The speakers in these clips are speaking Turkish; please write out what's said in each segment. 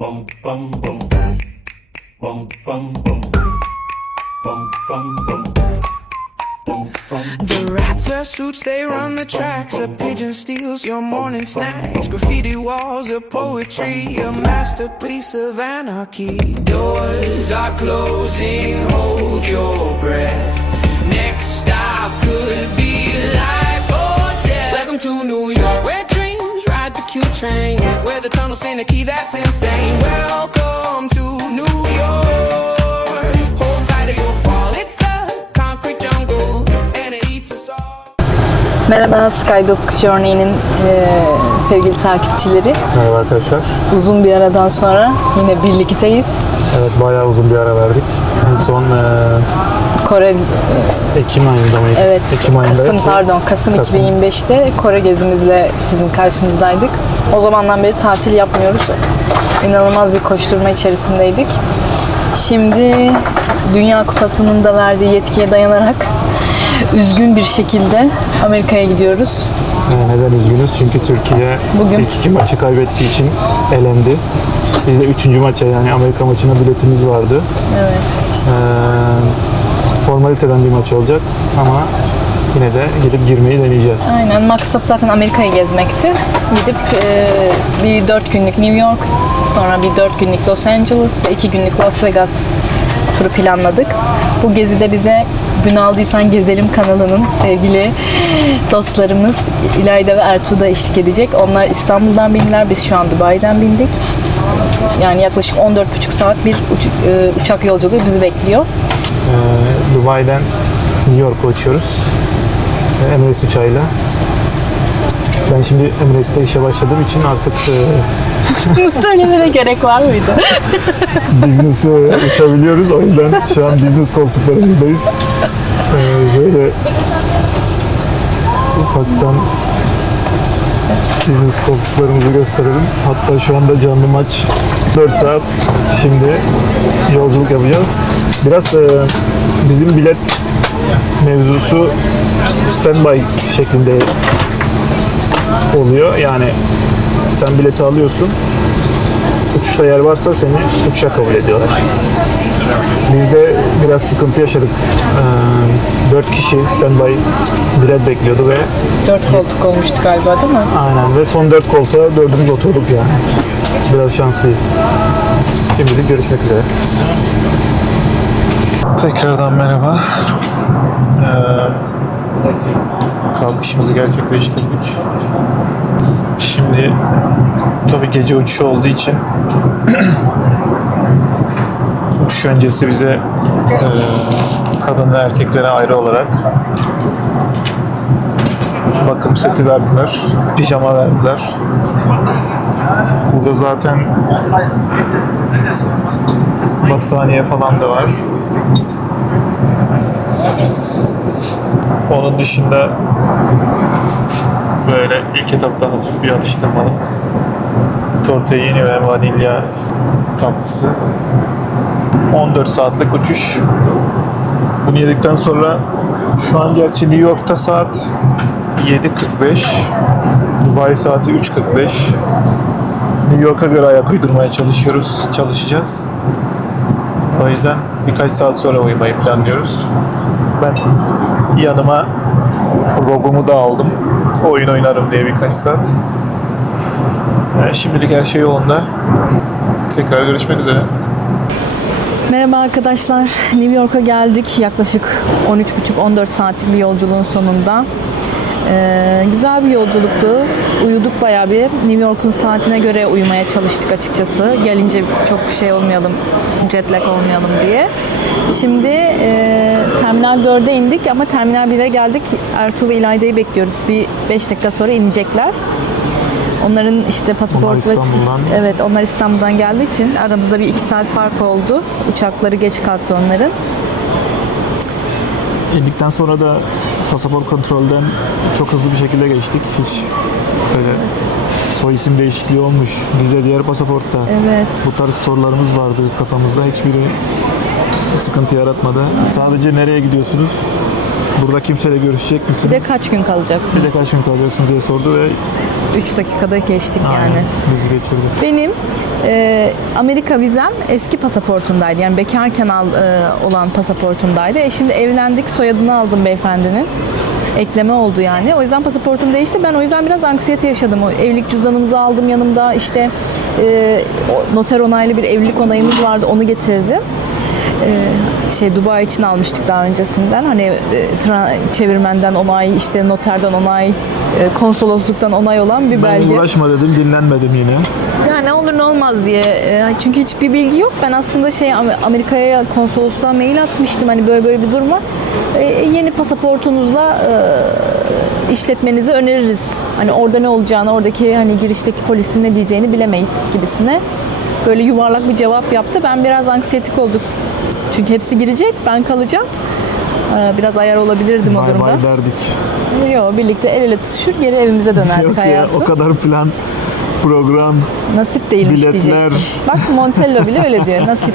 Bum bum bum. Bum bum bum. Bum bum bum. Bum bum. The rats wear suits, they run the tracks. A pigeon steals your morning snacks. Graffiti walls of poetry, a masterpiece of anarchy. Doors are closing, hold your breath. Next stop could be life or death. Welcome to New York, where dreams ride the Q train, where the tunnels in the key, that's insane. Welcome to New York. Hold tight or you'll fall. It's a concrete jungle and it eats us all. Merhaba Skydog Journey'nin sevgili takipçileri. Merhaba arkadaşlar. Uzun bir aradan sonra yine birlikteyiz. Evet, bayağı uzun bir ara verdik. En son Kore, Ekim ayında mıydı? evet, Ekim ayında. Kasım 2025'te Kore gezimizle sizin karşınızdaydık. O zamandan beri tatil yapmıyoruz. İnanılmaz bir koşturma içerisindeydik. Şimdi Dünya Kupası'nın da verdiği yetkiye dayanarak üzgün bir şekilde Amerika'ya gidiyoruz. Neden üzgünüz? Çünkü Türkiye Bugün ilk iki maçı kaybettiği için elendi. Biz de 3. maça, yani Amerika maçına biletimiz vardı. evet. Formaliteden bir maç olacak ama yine de gidip girmeyi deneyeceğiz. Aynen, maksat zaten Amerika'yı gezmekti. Gidip bir 4 günlük New York, sonra bir 4 günlük Los Angeles ve 2 günlük Las Vegas turu planladık. Bu gezide bize Gün Aldıysan Gezelim kanalının sevgili dostlarımız İlayda ve Ertuğ da eşlik edecek. Onlar İstanbul'dan bindiler, biz şu an Dubai'den bindik. Yani yaklaşık 14,5 saat bir uçak yolculuğu bizi bekliyor. Dubai'den New York'a uçuyoruz. Emirates uçağıyla. Ben şimdi Emirates'te işe başladığım için artık Bunu söylemene gerek var mıydı? business'ı uçabiliyoruz. O yüzden şu an business koltuklarımızdayız. Şöyle ufaktan business koltuklarımızı gösterelim. Hatta şu anda canlı maç 4 saat. Şimdi yolculuk yapacağız. Biraz bizim bilet mevzusu standby şeklinde oluyor. Yani sen bileti alıyorsun, uçuşta yer varsa seni uçuşa kabul ediyorlar. Biz de biraz sıkıntı yaşadık. 4 kişi standby bilet bekliyordu ve 4 koltuk olmuştu galiba, değil mi? aynen, ve son 4 koltuğa 4'ümüz oturduk yani. Biraz şanslıyız. Şimdilik görüşmek üzere. Tekrardan merhaba. Kalkışımızı gerçekleştirdik. Şimdi tabii gece uçuşu olduğu için uçuş öncesi bize kadın ve erkeklere ayrı olarak bakım seti verdiler, pijama verdiler. Burada zaten battaniye falan da var. Onun dışında böyle ilk etapta hafif bir atıştırmalık tortellini ve vanilya tatlısı. 14 saatlik uçuş. Bunu yedikten sonra şu an gerçi New York'ta saat 7:45, Dubai saati 3:45. New York'a göre ayak uydurmaya çalışacağız. O yüzden birkaç saat sonra uyumayı planlıyoruz. Ben yanıma ROG'umu da aldım. Oyun oynarım diye birkaç saat. Şimdilik her şey yolunda. Tekrar görüşmek üzere. Merhaba arkadaşlar, New York'a geldik. Yaklaşık 13,5-14 saatlik bir yolculuğun sonunda. Güzel bir yolculuktu. Uyuduk bayağı bir. New York'un saatine göre uyumaya çalıştık açıkçası. Gelince çok şey olmayalım, jet lag olmayalım diye. Şimdi Terminal 4'e indik ama Terminal 1'e geldik. Ertuğ ve İlayda'yı bekliyoruz. Bir 5 dakika sonra inecekler. Onların işte pasaportları... Evet, onlar İstanbul'dan geldiği için aramızda bir 2 saat fark oldu. Uçakları geç kalktı onların. İndikten sonra da pasaport kontrolden çok hızlı bir şekilde geçtik. Hiç böyle soy isim değişikliği olmuş, vize diğer pasaportta. Evet. Bu tarz sorularımız vardı kafamızda. Hiçbiri sıkıntı yaratmadı. Sadece nereye gidiyorsunuz? Burada kimseyle görüşecek Bir misiniz? de kaç gün kalacaksın? Bir de kaç gün kalacaksın diye sordu ve 3 dakikada geçtik yani. bizi geçirdi. Benim Amerika vizem eski pasaportumdaydı. Yani bekarken olan pasaportumdaydı. Şimdi evlendik, soyadını aldım beyefendinin. Ekleme oldu yani. O yüzden pasaportum değişti. Ben o yüzden biraz anksiyete yaşadım. O evlilik cüzdanımızı aldım yanımda. İşte noter onaylı bir evlilik onayımız vardı. Onu getirdim. Dubai için almıştık daha öncesinden. Hani çevirmenden onay, işte noterden onay, konsolosluktan onay olan bir belge. Ben uğraşma dedim, dinlenmedim yine. Ya ne olur ne olmaz diye. Çünkü hiçbir bilgi yok. Ben aslında Amerika'ya konsolosluğa mail atmıştım. Hani böyle bir durum var. Yeni pasaportunuzla işletmenizi öneririz. Hani orada ne olacağını, oradaki hani girişteki polisin ne diyeceğini bilemeyiz gibisine. Böyle yuvarlak bir cevap yaptı. Ben biraz anksiyetik oldum. Çünkü hepsi girecek, ben kalacağım. Biraz ayar olabilirdim o durumda. Bay bay derdik. Yok, birlikte el ele tutuşur, geri evimize dönerdik Yok ya, hayatım. o kadar plan, program, Nasip değilmiş biletler. diyeceksin. Bak Montello bile öyle diyor. Nasip.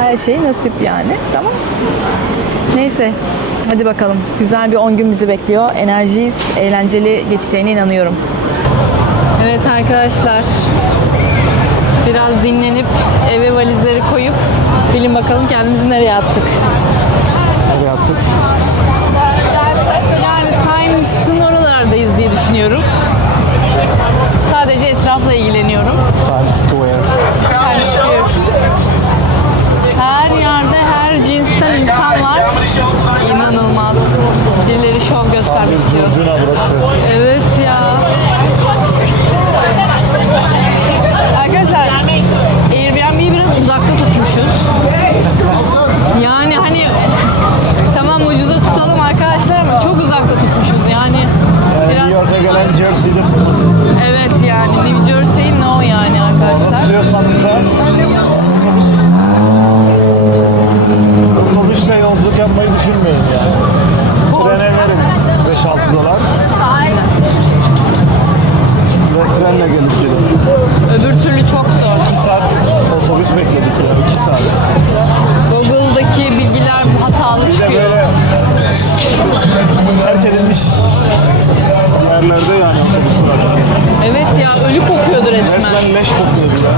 Her şey nasip yani. Tamam. Neyse. Hadi bakalım. Güzel bir 10 gün bizi bekliyor. Enerjiyiz. Eğlenceli geçeceğine inanıyorum. Evet arkadaşlar. Biraz dinlenip eve valizleri koyup bilin bakalım kendimizi nereye attık. Ne yaptık? Yani Times'ın oralardayız diye düşünüyorum. Sadece etrafla ilgileniyorum. Times Square. Her yerde her cinsten insan var. İnanılmaz. Birileri şov göstermek istiyor. Curcuna burası. Evet ya. Arkadaşlar Airbnb'yi biraz uzakta tutmuşuz. Yani hani tamam ucuza tutalım arkadaşlar ama çok uzakta tutmuşuz yani. Biraz New York'a gelen Jersey'de tutmasın. evet yani New Jersey no yani arkadaşlar. Tutuyorsanız da otobüsle yolculuk yapmayı düşünmeyin yani. Trene verin 5-6 dolar ve trenle gelip gidin. Öbür türlü çok zor. 2 saat otobüs bekledik ya, 2 saat. Google'daki bilgiler hatalı Bir de çıkıyor. böyle terk edilmiş yerlerde yani otobüs durakları. Evet ya ölü kokuyordu resmen. Resmen leş kokuyordu ya.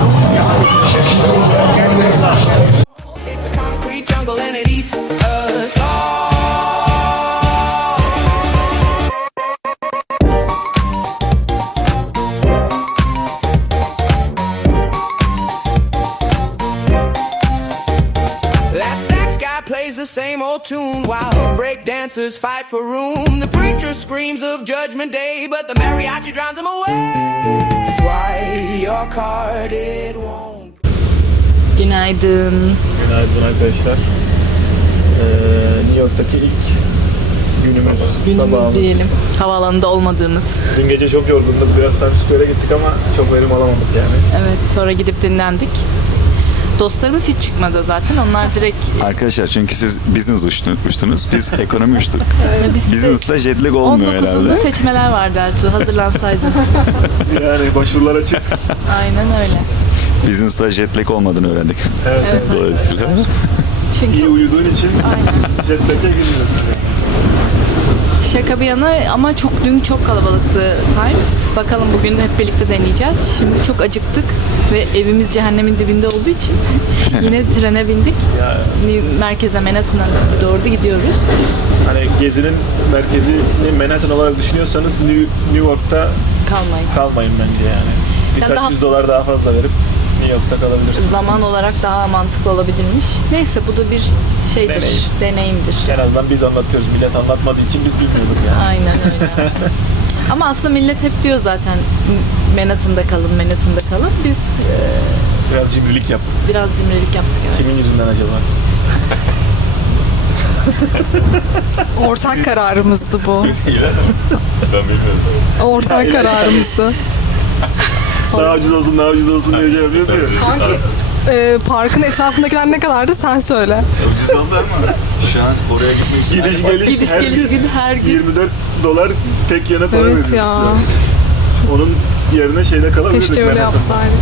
It's a concrete jungle and it eats us all. That sax guy plays the same old tune while break dancers fight for room. The preacher screams of Judgment Day, but the mariachi drowns him away. Swipe your card, it won't. Günaydın. Günaydın arkadaşlar. New York'taki ilk günümüz, sabahımız. Diyelim. Havaalanında olmadığımız. Dün gece çok yorgunduk. Biraz Times Square'e gittik ama çok verim alamadık yani. Evet sonra gidip dinlendik. Dostlarımız hiç çıkmadı zaten. Onlar direkt Arkadaşlar çünkü siz business uçtunuz, biz ekonomi uçtuk. biz Business'ta jet lag olmuyor 19'unda herhalde. seçmeler vardı Ertuğ. Hazırlansaydın. Yani başvurular açık. Aynen öyle. Business'ta jet lag olmadığını öğrendik. Evet. Dolayısıyla. Çünkü İyi uyuduğun için jet lag'e gidiyorsun. şaka bir yana ama dün çok kalabalıktı Times. Bakalım bugün hep birlikte deneyeceğiz. Şimdi çok acıktık ve evimiz cehennemin dibinde olduğu için yine trene bindik. Merkeze Manhattan'a doğru gidiyoruz. Hani gezinin merkezini Manhattan olarak düşünüyorsanız New York'ta Kalmayın. kalmayın bence yani. Birkaç daha- yüz dolar daha fazla verip New York'ta kalabilirsiniz. Zaman olarak daha mantıklı olabilirmiş. Neyse bu da bir şeydir, deneyimdir. En azından biz anlatıyoruz. Millet anlatmadığı için biz bilmiyorduk yani. Aynen öyle. Ama aslında millet hep diyor zaten Manhattan'da kalın, Manhattan'da kalın. Biz Biraz cimrilik yaptık. biraz cimrilik yaptık. Evet. Kimin yüzünden acaba? Ortak kararımızdı bu. Ben bilmiyorum. Ortak kararımızdı. Daha ucuz olsun, daha ucuz olsun diye şey yapıyordu ya. Kanki parkın etrafındakiler ne kadardı sen söyle. Ucuz oldular mı? Şu an oraya gitmek için. Gidiş geliş, Gidiş geliş gün her gün. 24 dolar tek yöne para Evet veriyoruz ya. şu an. Onun yerine şeyde kalabilirdik. Keşke öyle Manhattan'da. yapsaydık.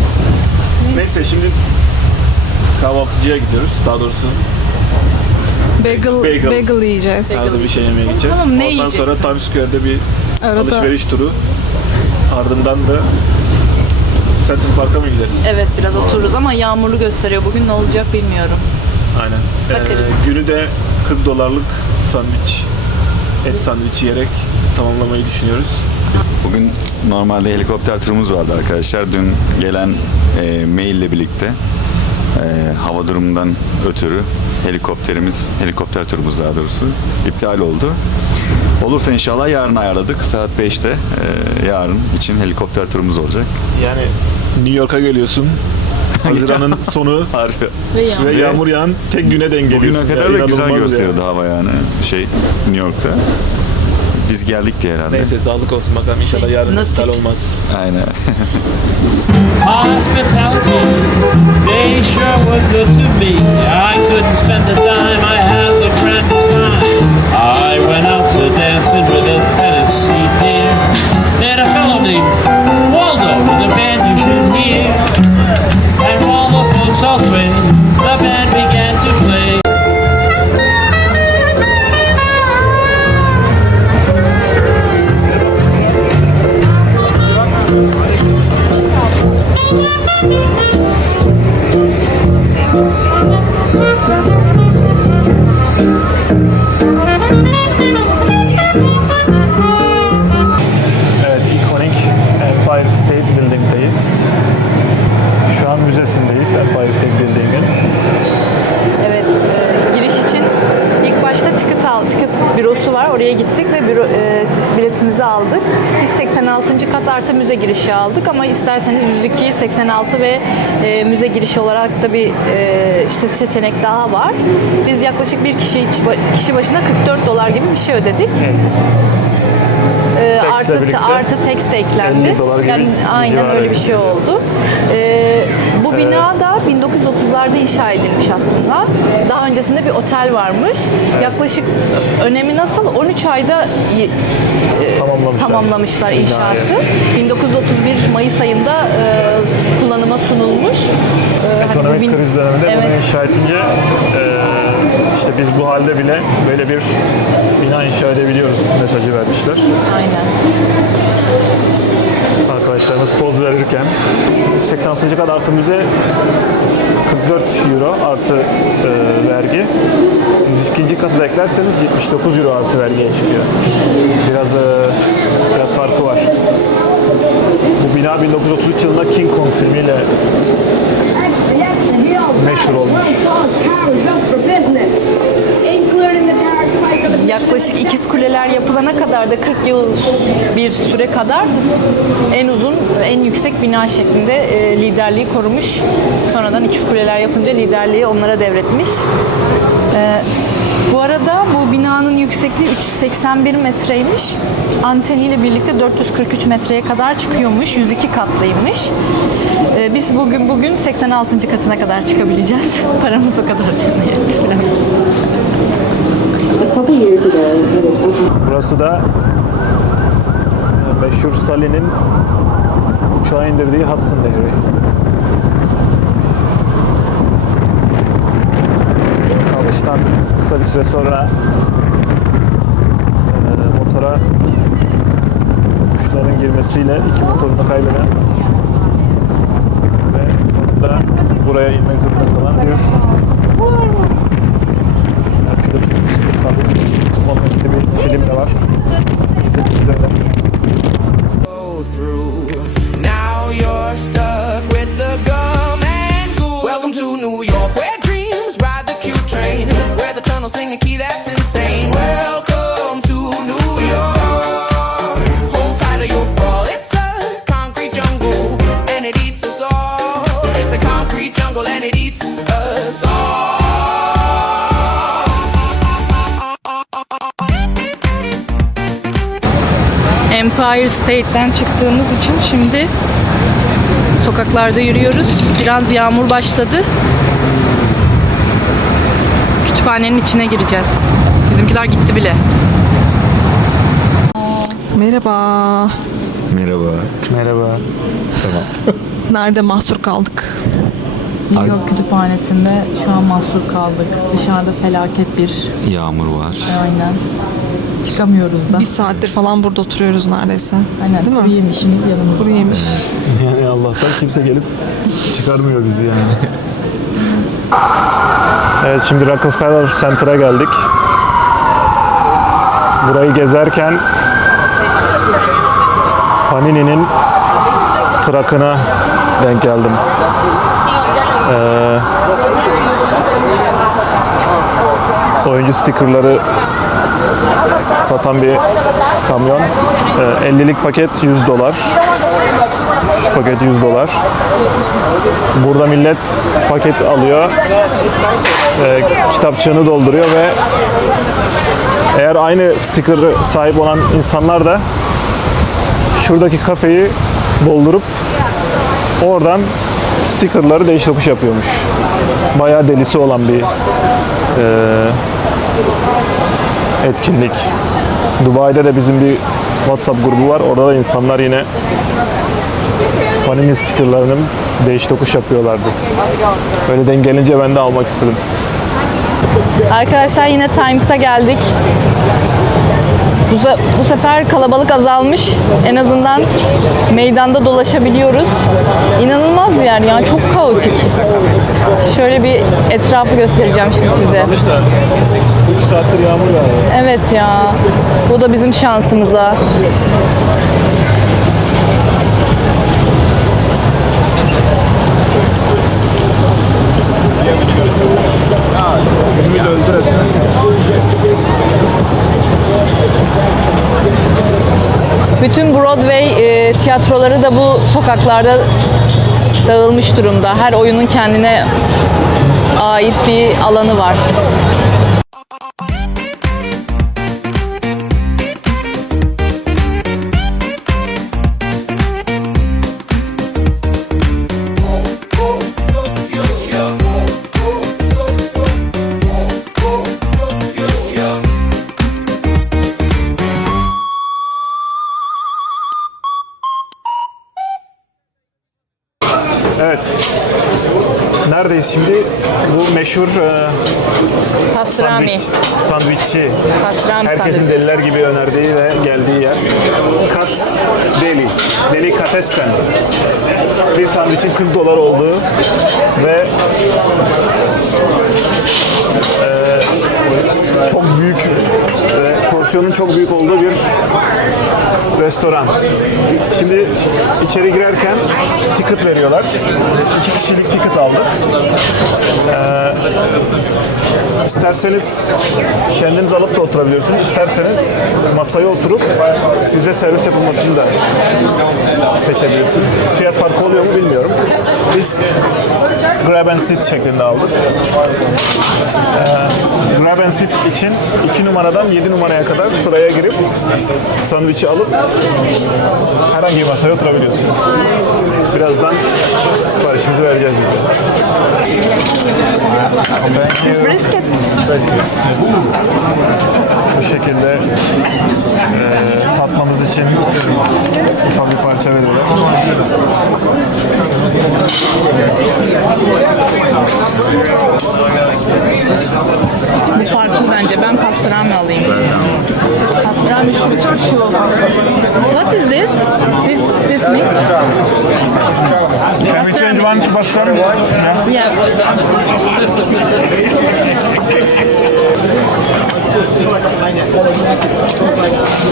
Neyse şimdi kahvaltıcıya gidiyoruz. Daha doğrusu Bagel yiyeceğiz. Tarzı bir şey yemeye gideceğiz. Tamam, ne Ondan yiyeceksin? sonra Times Square'de bir Arada alışveriş turu. Ardından da Central Park'a mı gideriz? Evet, biraz otururuz ama yağmurlu gösteriyor. Bugün ne olacak bilmiyorum. Aynen. Bakarız. Günü de $40 sandviç, et sandviç yiyerek tamamlamayı düşünüyoruz. Bugün normalde helikopter turumuz vardı arkadaşlar. Dün gelen maille birlikte hava durumundan ötürü helikopter turumuz daha doğrusu iptal oldu. Olursa inşallah yarın ayarladık. Saat 5'te yarın için helikopter turumuz olacak. Yani New York'a geliyorsun. Haziran'ın sonu Harika. ve yağmur yağan tek güne denk geliyorsun. Bugüne kadar Ya, da güzel inanılmaz gösteriyordu ya. hava yani New York'ta. Biz geldik diye herhalde. Neyse sağlık olsun bakalım inşallah yarın nasip. iptal olmaz. Aynen. Hospitality, they sure were good to me. I couldn't spend the dime, I had the grandest time. I went out to dancing with a Tennessee dear. Then a fellow named Waldo with a band you should hear. And while the folks all swayed, the band began to play. Evet, ikonik Empire State Building'deyiz. Şu an müzesindeyiz Empire State Building'in. Evet, giriş için ilk başta ticket bürosu var. Oraya gittik ve biletimizi aldık. Biz 86. kat artı müze girişi aldık ama isterseniz 102, 86 ve müze girişi olarak da bir işte seçenek daha var. Biz yaklaşık bir kişi başına $44 gibi bir şey ödedik. Tax'le birlikte Artı tax de eklendi. $50 gibi Yani aynen civarı öyle bir şey gidiyor. oldu. Bu bina da 1930'larda inşa edilmiş aslında. Daha öncesinde bir otel varmış. Yaklaşık önemi nasıl? 13 ayda tamamlamışlar inşaatı. 1931 Mayıs ayında kullanıma sunulmuş. Ekonomik kriz döneminde bunu Evet. inşa edince işte biz bu halde bile böyle bir bina inşa edebiliyoruz mesajı vermişler. Aynen. Arkadaşlarımız poz verirken 86. kat artı müze €44 artı vergi. 102. katı da eklerseniz €79 artı vergiye çıkıyor. Biraz fiyat farkı var. Bu bina 1933 yılında King Kong filmiyle meşhur olmuş. Yaklaşık İkiz Kuleler yapılana kadar da 40 yıl bir süre kadar en uzun, en yüksek bina şeklinde liderliği korumuş. Sonradan İkiz Kuleler yapınca liderliği onlara devretmiş. Bu arada bu binanın yüksekliği 381 metreymiş. Anteniyle birlikte 443 metreye kadar çıkıyormuş. 102 katlıymış. Biz bugün 86. katına kadar çıkabileceğiz. Paramız o kadar canı yetti. Burası da meşhur Sully'nin uçağa indirdiği Hudson Nehri. Kalkıştan kısa bir süre sonra motora kuşların girmesiyle iki motorunu kaybeden ve sonunda buraya inmek zorunda kalan bir sanırım onunla ilgili bir film de var. İzlediğiniz önemli. Go through. Now you're stuck with the gum and goo. Welcome to New York, where dreams ride the Q train, where the tunnels sing a key that's insane. Welcome to New York. Hold tight or you'll fall. It's a concrete jungle and it eats us all. It's a concrete jungle and it eats us all. Empire State'ten çıktığımız için şimdi sokaklarda yürüyoruz. Biraz yağmur başladı. Kütüphanenin içine gireceğiz. Bizimkiler gitti bile. merhaba. Merhaba. Merhaba. Nerede mahsur kaldık? New York kütüphanesinde şu an mahsur kaldık. Dışarıda felaket bir Yağmur var. aynen. Çıkamıyoruz da. Bir saattir falan burada oturuyoruz neredeyse. Aynen. Değil mi? Kuru yemişimiz yanımızda. Kuru yemiş. Yani Allah'tan kimse gelip çıkarmıyor bizi yani. Evet, şimdi Rockefeller Center'a geldik. Burayı gezerken Panini'nin trakına denk geldim. Oyuncu stikerleri satan bir kamyon. 50'lik paket $100. Şu paket $100. Burada millet paket alıyor, kitapçığını dolduruyor ve eğer aynı sticker'ı sahip olan insanlar da şuradaki kafeyi doldurup oradan sticker'ları değiş tokuş yapıyormuş. Bayağı delisi olan bir etkinlik. Dubai'de de bizim bir WhatsApp grubu var. Orada da insanlar yine Panini stickerlarının değiş tokuş yapıyorlardı. Öyle denk gelince ben de almak istedim. Arkadaşlar yine Times'a geldik. Bu sefer kalabalık azalmış. En azından meydanda dolaşabiliyoruz. İnanılmaz bir yer ya. Çok kaotik. Şöyle bir etrafı göstereceğim şimdi size. İşte 3 saattir yağmur yağıyor. Evet ya. Bu da bizim şansımıza. Günümüz öldü resmen. Bütün Broadway tiyatroları da bu sokaklarda dağılmış durumda. Her oyunun kendine ait bir alanı var. Evet. Neredeyiz şimdi? Bu meşhur Pastrami. sandviççi. Pastrami Herkesin sandviç. deliler gibi önerdiği ve geldiği yer. Kat Deli. Delikatessen. Bir sandviçin $40 olduğu ve çok büyük ve porsiyonun çok büyük olduğu bir restoran. Şimdi içeri girerken ticket veriyorlar. 2 kişilik ticket aldık. İsterseniz kendiniz alıp da oturabiliyorsunuz. İsterseniz masaya oturup size servis yapılmasını da seçebilirsiniz. Fiyat farkı oluyor mu bilmiyorum. Biz grab and sit şeklinde aldık. Grab and sit için 2 numaradan 7 numaraya kadar sıraya girip sandviçi alıp herhangi bir masaya oturabiliyorsunuz. Birazdan siparişimizi vereceğiz bize. Thank you. Brisket. Bu şekilde tatmamız için ufak bir parça veriyorlar. Bu farklı bence. Ben pastrami alayım. Pastrami şu. What is this? This meat? Can we change one to pastrami? Yeah.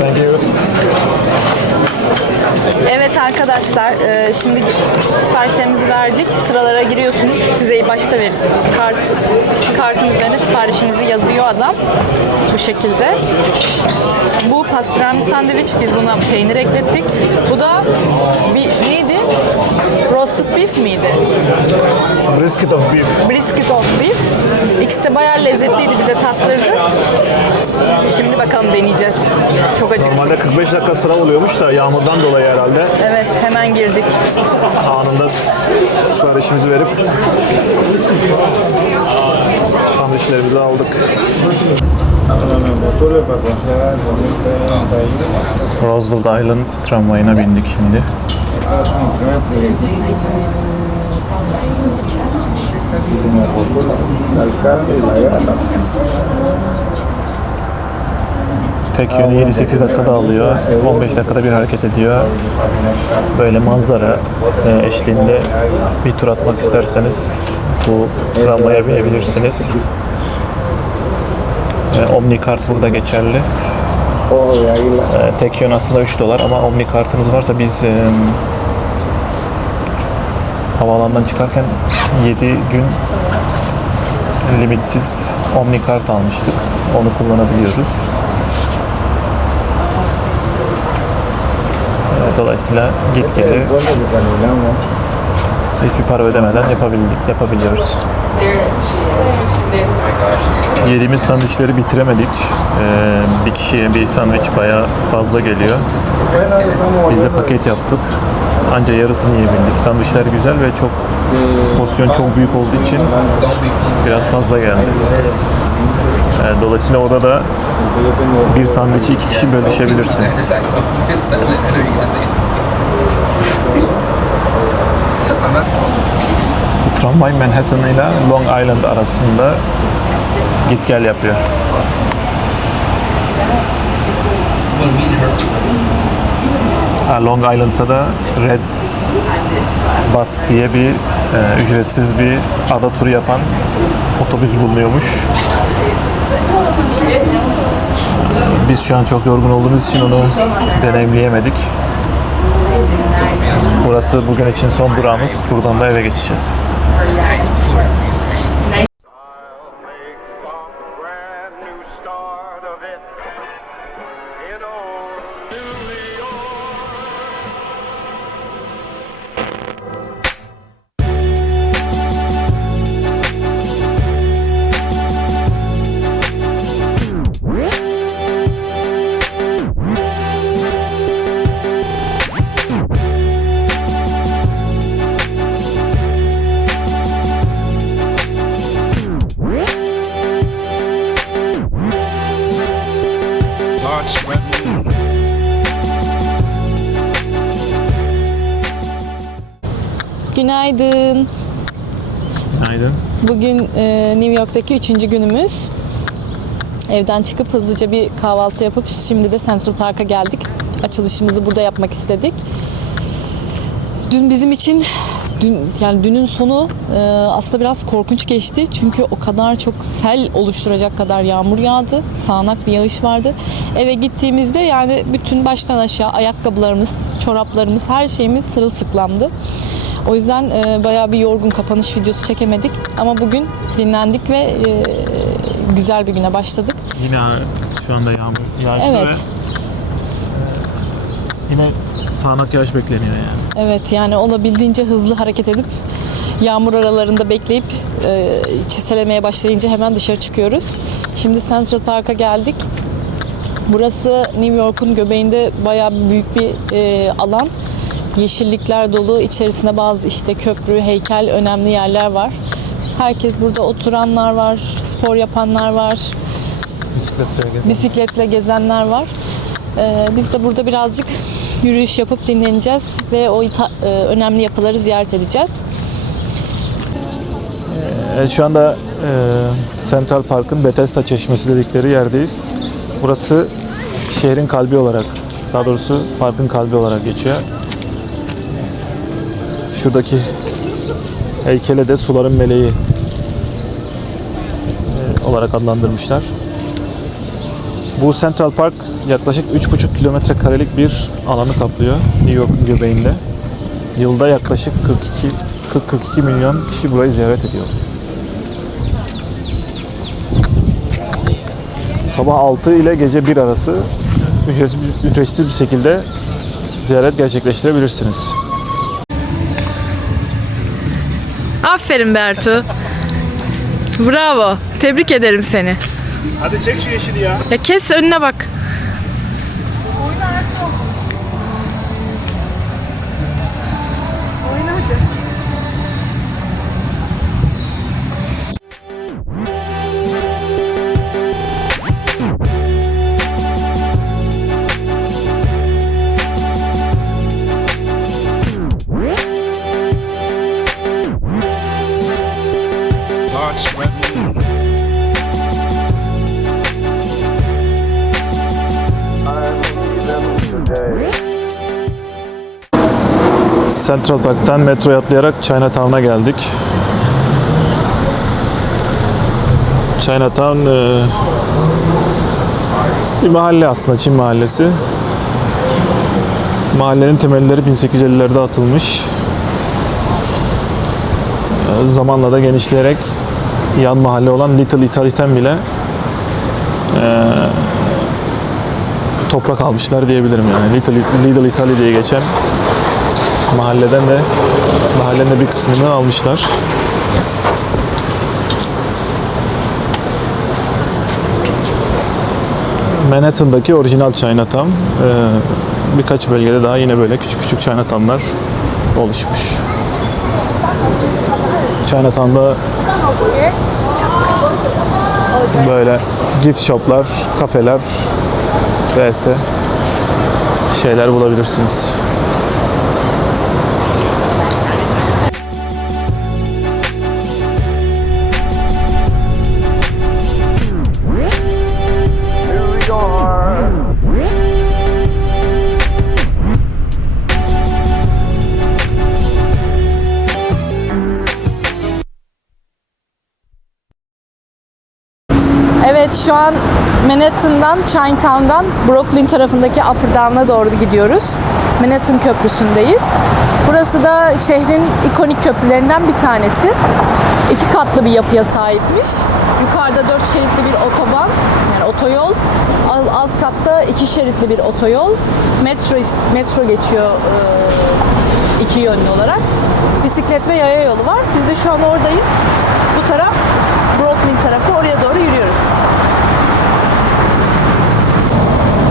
Thank you. Evet arkadaşlar, şimdi siparişlerimizi verdik. Sıralara giriyorsunuz. Size başta bir kartın üzerine siparişinizi yazıyor adam. Bu şekilde. Bu pastrami sandviç. Biz buna peynir eklettik. Bu da neydi? Roasted beef miydi? Brisket of beef. Brisket of beef. İkisi de bayağı lezzetliydi. Bize tattırdı. Şimdi bakalım deneyeceğiz. Çok acıktık. Normalde 45 dakika sıra oluyormuş da yağmurdan dolayı herhalde Evet, hemen girdik. anında siparişimizi verip sandviçlerimizi aldık. Roosevelt Island tramvayına bindik şimdi. Tek yönü 7-8 dakikada alıyor. 15 dakikada bir hareket ediyor. Böyle manzara eşliğinde bir tur atmak isterseniz bu tramvaya binebilirsiniz. Omni kart burada geçerli. Tek yön aslında $3 ama Omni kartınız varsa biz havaalanından çıkarken 7 gün limitsiz Omni kart almıştık. Onu kullanabiliyoruz. Dolayısıyla git geli hiçbir para ödemeden yapabiliyoruz. Yediğimiz sandviçleri bitiremedik. Bir kişiye bir sandviç bayağı fazla geliyor. Biz de paket yaptık. Anca yarısını yiyebildik. Sandviçler güzel ve porsiyon çok büyük olduğu için biraz fazla geldi. Dolayısıyla orada bir sandviçi 2 kişi bölüşebilirsiniz. Bu tramvay Manhattan ile Long Island arasında git gel yapıyor. Long Island'da da Red Bus diye bir ücretsiz bir ada turu yapan otobüs bulunuyormuş. Biz şu an çok yorgun olduğumuz için onu deneyimleyemedik. Burası bugün için son durağımız. Buradan da eve geçeceğiz. Günaydın. Günaydın. Bugün New York'taki 3. günümüz. Evden çıkıp hızlıca bir kahvaltı yapıp şimdi de Central Park'a geldik. Açılışımızı burada yapmak istedik. Dün bizim için dünün sonu aslında biraz korkunç geçti. Çünkü o kadar çok sel oluşturacak kadar yağmur yağdı. Sağanak bir yağış vardı. Eve gittiğimizde yani bütün baştan aşağı ayakkabılarımız, çoraplarımız, her şeyimiz sırılsıklamdı. O yüzden bayağı bir yorgun kapanış videosu çekemedik. Ama bugün dinlendik ve güzel bir güne başladık. Yine şu anda yağışlı Evet. ve yine sağanak yağış bekleniyor yani. Evet, yani olabildiğince hızlı hareket edip yağmur aralarında bekleyip çiselemeye başlayınca hemen dışarı çıkıyoruz. Şimdi Central Park'a geldik. Burası New York'un göbeğinde bayağı büyük bir alan. Yeşillikler dolu. İçerisinde bazı işte köprü, heykel, önemli yerler var. Herkes burada, oturanlar var, spor yapanlar var, bisikletle gezenler var. Biz de burada birazcık yürüyüş yapıp dinleneceğiz ve o önemli yapıları ziyaret edeceğiz. Şu anda Central Park'ın Bethesda Çeşmesi dedikleri yerdeyiz. Burası şehrin kalbi olarak, daha doğrusu parkın kalbi olarak geçiyor. Şuradaki heykele de suların meleği olarak adlandırmışlar. Bu Central Park yaklaşık 3,5 kilometre karelik bir alanı kaplıyor New York'un göbeğinde. Yılda yaklaşık 40-42 milyon kişi burayı ziyaret ediyor. Sabah 6 ile gece 1 arası ücretsiz bir şekilde ziyaret gerçekleştirebilirsiniz. Aferin Bertu. Bravo. Tebrik ederim seni. Hadi çek şu yeşili ya. Ya kes, önüne bak. Central Park'tan metroya atlayarak Chinatown'a geldik. Chinatown bir mahalle aslında, Çin mahallesi. Mahallenin temelleri 1850'lerde atılmış. Zamanla da genişleyerek yan mahalle olan Little Italy'den bile toprak almışlar diyebilirim yani. Little Italy diye geçen mahallenin de bir kısmını almışlar. Manhattan'daki orijinal Chinatown. Birkaç bölgede daha yine böyle küçük küçük Chinatown'lar oluşmuş. Chinatown'da böyle gift shop'lar, kafeler vs. şeyler bulabilirsiniz. Evet, şu an Manhattan'dan, Chinatown'dan Brooklyn tarafındaki Upper Down'a doğru gidiyoruz. Manhattan Köprüsü'ndeyiz. Burası da şehrin ikonik köprülerinden bir tanesi. 2 katlı bir yapıya sahipmiş. Yukarıda 4 şeritli bir otoban, yani otoyol. Alt katta 2 şeritli bir otoyol. Metro geçiyor 2 yönlü olarak. Bisiklet ve yaya yolu var. Biz de şu an oradayız. Bu taraf Brooklyn tarafı, oraya doğru yürüyoruz.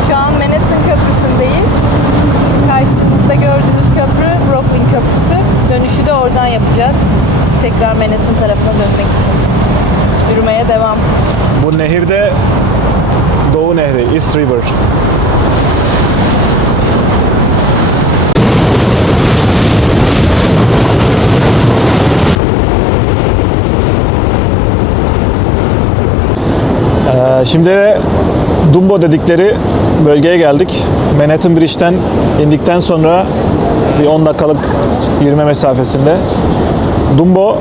Şu an Manhattan Köprüsü'ndeyiz. Karşımızda gördüğünüz köprü Brooklyn Köprüsü. Dönüşü de oradan yapacağız. Tekrar Manhattan tarafına dönmek için. Yürümeye devam. Bu nehirde Doğu Nehri, East River. Şimdi Dumbo dedikleri bölgeye geldik. Manhattan Bridge'den indikten sonra bir 10 dakikalık yürüme mesafesinde. Dumbo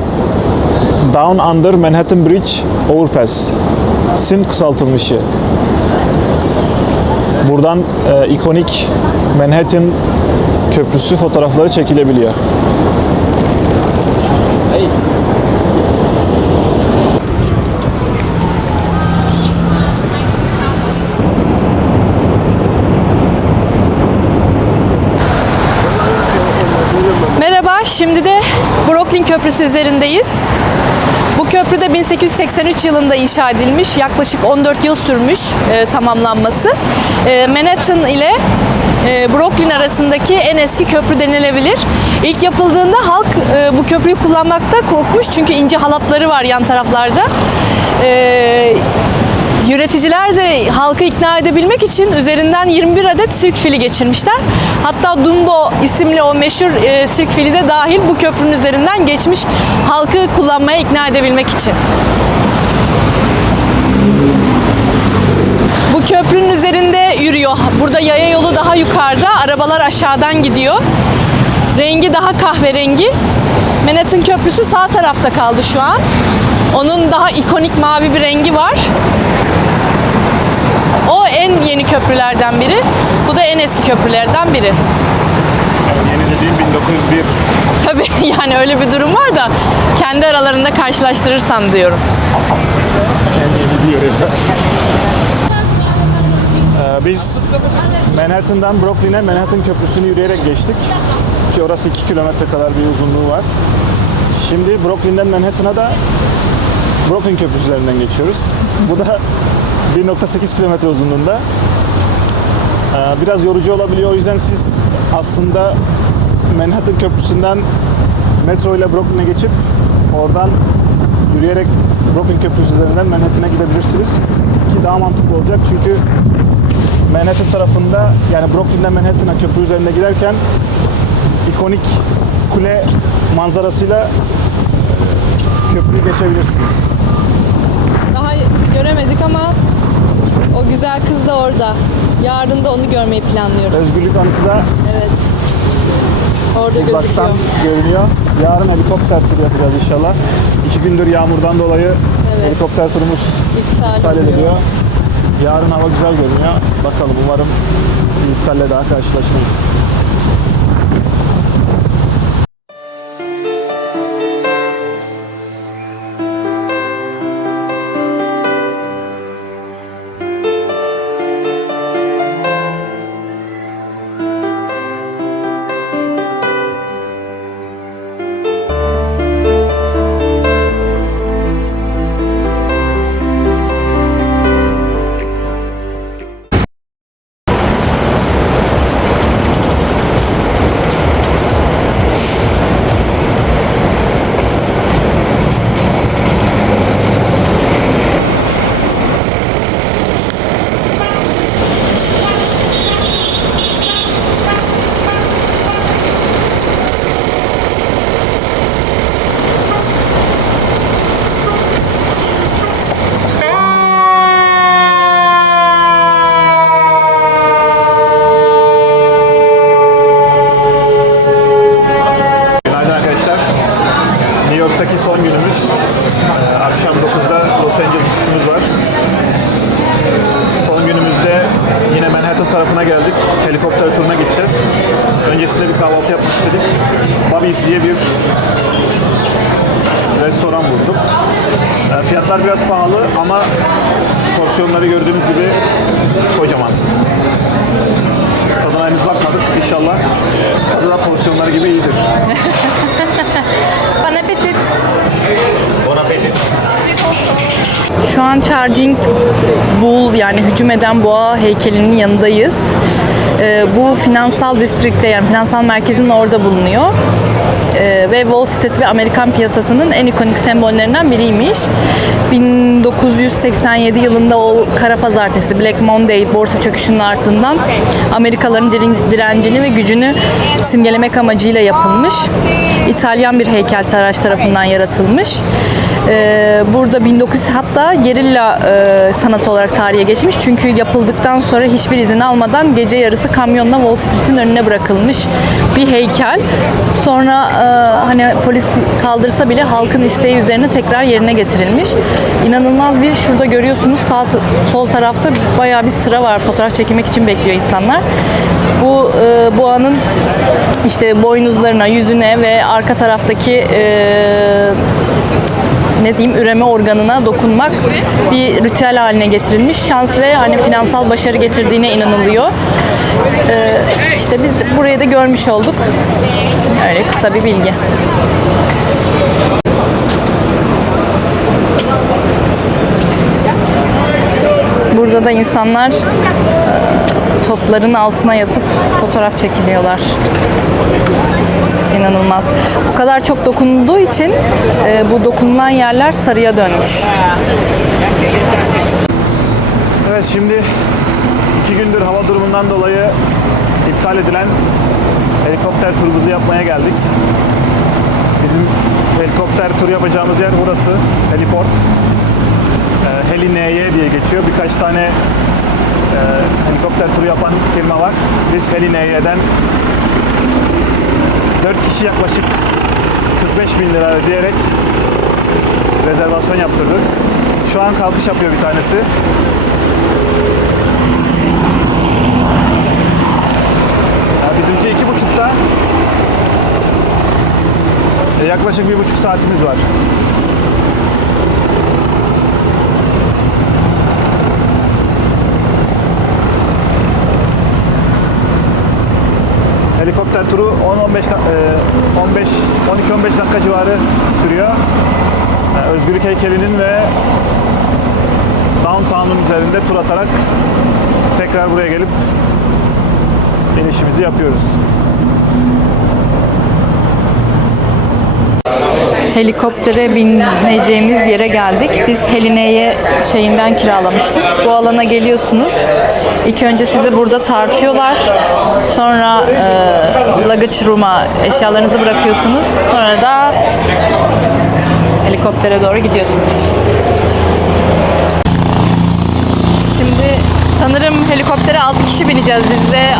Down Under Manhattan Bridge Overpass'in kısaltılmışı. Buradan ikonik Manhattan Köprüsü fotoğrafları çekilebiliyor. Merhaba, şimdi de Brooklyn Köprüsü üzerindeyiz. Bu köprü de 1883 yılında inşa edilmiş. Yaklaşık 14 yıl sürmüş tamamlanması. Manhattan ile Brooklyn arasındaki en eski köprü denilebilir. İlk yapıldığında halk bu köprüyü kullanmakta korkmuş çünkü ince halatları var yan taraflarda. Yöneticiler de halkı ikna edebilmek için üzerinden 21 adet sirk fili geçirmişler. Hatta Dumbo isimli o meşhur sirk fili de dahil bu köprünün üzerinden geçmiş halkı kullanmaya ikna edebilmek için. Bu köprünün üzerinde yürüyor. Burada yaya yolu daha yukarıda, arabalar aşağıdan gidiyor. Rengi daha kahverengi. Manhattan Köprüsü sağ tarafta kaldı şu an. Onun daha ikonik mavi bir rengi var. O en yeni köprülerden biri. Bu da en eski köprülerden biri. Yeni dediğim 1901. Tabii yani öyle bir durum var da kendi aralarında karşılaştırırsam diyorum. En yeni diyor. Biz Manhattan'dan Brooklyn'e Manhattan Köprüsü'nü yürüyerek geçtik. Ki orası 2 kilometre kadar bir uzunluğu var. Şimdi Brooklyn'den Manhattan'a da Brooklyn Köprüsü üzerinden geçiyoruz. Bu da 1.8 kilometre uzunluğunda. Biraz yorucu olabiliyor. O yüzden siz aslında Manhattan Köprüsü'nden metro ile Brooklyn'e geçip oradan yürüyerek Brooklyn Köprüsü üzerinden Manhattan'a gidebilirsiniz. Ki daha mantıklı olacak çünkü Manhattan tarafında, yani Brooklyn'den Manhattan'a köprü üzerinde giderken ikonik kule manzarasıyla köprüyü geçebilirsiniz. Daha göremedik ama o güzel kız da orada. Yarın da onu görmeyi planlıyoruz. Özgürlük Anıtı da Evet. Orada gözüküyor. uzaktan görünüyor. Yarın helikopter turu yapacağız inşallah. 2 gündür yağmurdan dolayı helikopter turumuz iptal ediliyor. Yarın hava güzel görünüyor. Bakalım, umarım bir iptalle daha karşılaşmayız. Günaydın arkadaşlar. New York'taki son günümüz. Akşam 9'da Los Angeles uçuşumuz var. Son günümüzde yine Manhattan tarafına geldik. Helikopter turuna gideceğiz. Öncesinde bir kahvaltı yapmak istedik. Bobby's diye bir restoran bulduk. Fiyatlar biraz pahalı ama porsiyonları gördüğünüz gibi kocaman. Tadına henüz bakmadık. İnşallah tadı da porsiyonları gibi iyidir. Bon appetit. Bon appetit. Şu an Charging Bull, yani hücum eden boğa heykelinin yanındayız. Bu finansal distrikte, yani finansal merkezin orada bulunuyor. Ve Wall Street ve Amerikan piyasasının en ikonik sembollerinden biriymiş. 1987 yılında o kara pazartesi, Black Monday borsa çöküşünün ardından Amerikalıların direncini ve gücünü simgelemek amacıyla yapılmış. İtalyan bir heykeltıraş tarafından yaratılmış. Burada 1900, hatta gerilla sanatı olarak tarihe geçmiş. Çünkü yapıldıktan sonra hiçbir izin almadan gece yarısı kamyonla Wall Street'in önüne bırakılmış bir heykel. Sonra hani polis kaldırsa bile halkın isteği üzerine tekrar yerine getirilmiş. İnanılmaz bir, şurada görüyorsunuz sol tarafta bayağı bir sıra var. Fotoğraf çekilmek için bekliyor insanlar. Bu boğanın işte boynuzlarına, yüzüne ve arka taraftaki üreme organına dokunmak bir ritüel haline getirilmiş. Şans ve hani finansal başarı getirdiğine inanılıyor. İşte biz burayı da görmüş olduk. Öyle kısa bir bilgi. Burada da insanlar topların altına yatıp fotoğraf çekiliyorlar. İnanılmaz. Bu kadar çok dokunulduğu için bu dokunulan yerler sarıya dönmüş. Evet, şimdi 2 gündür hava durumundan dolayı iptal edilen helikopter turumuzu yapmaya geldik. Bizim helikopter turu yapacağımız yer burası. Heliport. Heli NY diye geçiyor. Birkaç tane helikopter turu yapan firma var. Biz Heli NY'den 4 kişi yaklaşık 45 bin lira ödeyerek rezervasyon yaptırdık. Şu an kalkış yapıyor bir tanesi. Bizimki 2.30'da. Yaklaşık 1.5 saatimiz var. Helikopter turu 12-15 dakika civarı sürüyor. Özgürlük heykelinin ve Downtown'un üzerinde tur atarak tekrar buraya gelip inişimizi yapıyoruz. Helikoptere bineceğimiz yere geldik. Biz Heline'ye şeyinden kiralamıştık. Bu alana geliyorsunuz. İlk önce sizi burada tartıyorlar. Sonra luggage room'a eşyalarınızı bırakıyorsunuz. Sonra da helikoptere doğru gidiyorsunuz. Şimdi sanırım helikoptere 6 kişi bineceğiz. Bize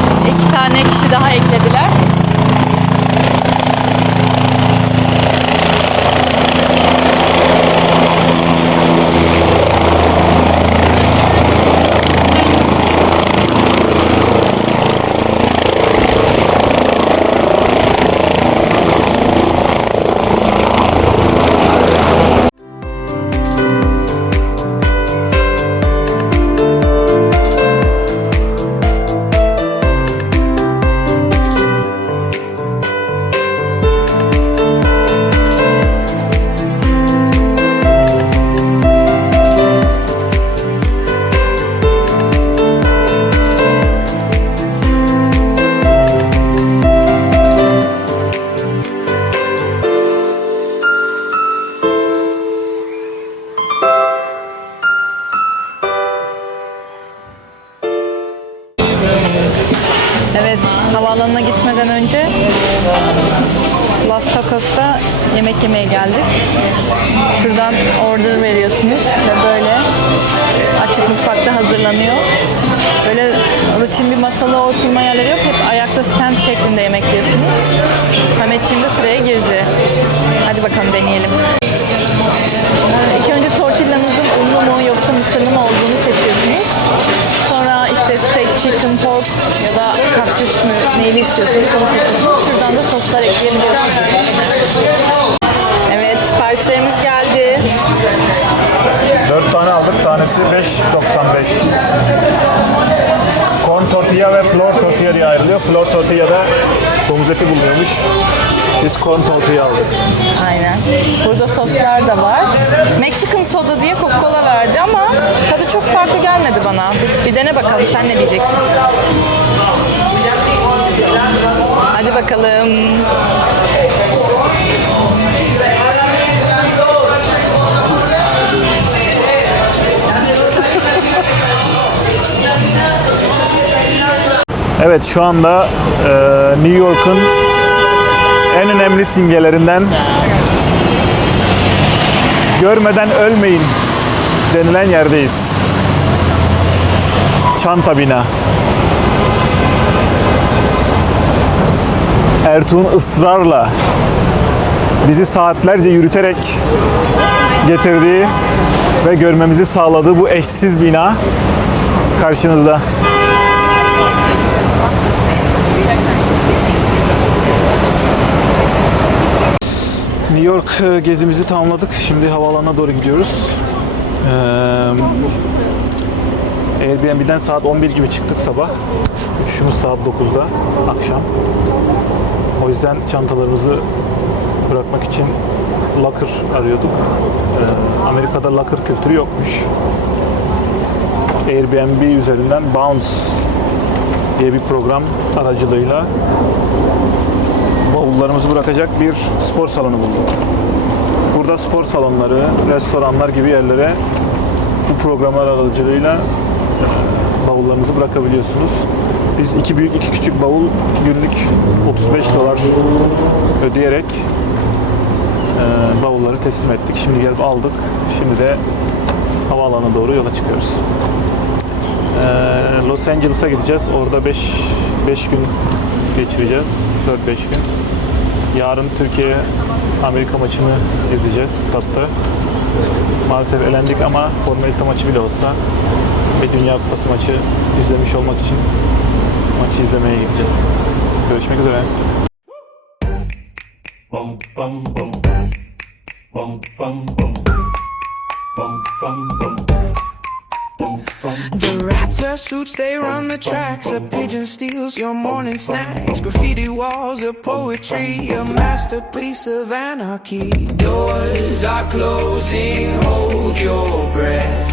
2 tane kişi daha eklediler. Evet, havaalanına gitmeden önce Las Tacos'ta yemek yemeye geldik. Şuradan order veriyorsunuz ve böyle açık mutfakta hazırlanıyor. Böyle rutin bir masada oturma yerleri yok. Hep ayakta stand şeklinde yemek yiyorsunuz. Sametciğim de sıraya girdi. Hadi bakalım deneyelim. İlk önce tortillanızın unlu mu yoksa mısırlı mı olduğunu seçiyorsunuz. Sonra işte steak, chicken, pork ya da kaktüs mü neyli istiyorsunuz onu seçiyorsunuz. Şuradan da soslar ekleyebiliyorsunuz. Evet, siparişlerimiz geldi. 4 tane aldık. Tanesi 5.95. Corn tortilla ve flour tortilla diye ayrılıyor. Flour tortilla'da domuz eti bulunuyormuş. Biz corn tortilla aldık. Aynen. Burada soslar da var. Mexican soda diye Coca-Cola verdi ama tadı çok farklı gelmedi bana. Bir dene bakalım, sen ne diyeceksin? Hadi bakalım. Evet, şu anda New York'un en önemli simgelerinden görmeden ölmeyin denilen yerdeyiz. Çanta bina. Ertuğ'un ısrarla bizi saatlerce yürüterek getirdiği ve görmemizi sağladığı bu eşsiz bina karşınızda. New York gezimizi tamamladık. Şimdi havaalanına doğru gidiyoruz. Airbnb'den saat 11 gibi çıktık sabah. Uçuşumuz saat 9'da akşam. O yüzden çantalarımızı bırakmak için locker arıyorduk. Amerika'da locker kültürü yokmuş. Airbnb üzerinden Bounce diye bir program aracılığıyla bavullarımızı bırakacak bir spor salonu bulduk. Burada spor salonları, restoranlar gibi yerlere bu programlar aracılığıyla bavullarınızı bırakabiliyorsunuz. Biz 2 büyük 2 küçük bavul günlük $35 ödeyerek bavulları teslim ettik. Şimdi gelip aldık. Şimdi de havaalanına doğru yola çıkıyoruz. Los Angeles'a gideceğiz. Orada 5 gün geçireceğiz. 4-5 gün. Yarın Türkiye-Amerika maçını izleyeceğiz statta. Maalesef elendik ama formalite maçı bile olsa ve Dünya Kupası maçı izlemiş olmak için maçı izlemeye gideceğiz. Görüşmek üzere. Bum bum bum. Bum bum bum. Bum bum bum. The rats wear suits, they run the tracks. A pigeon steals your morning snacks. Graffiti walls of poetry, a masterpiece of anarchy. Doors are closing, hold your breath.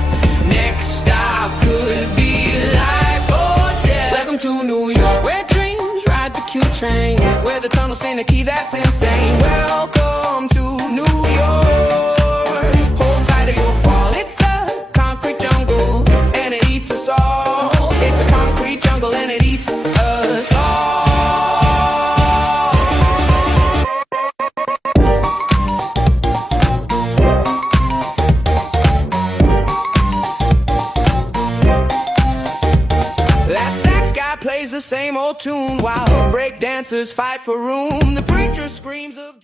Next stop could be life or death. Welcome to New York, where dreams ride the Q train, where the tunnels ain't a key, that's insane. Welcome to New York. Hold tight or you'll fall. It's a concrete jungle and it eats us all. It's a concrete jungle and it eats us all. same old tune while break dancers fight for room. The preacher screams of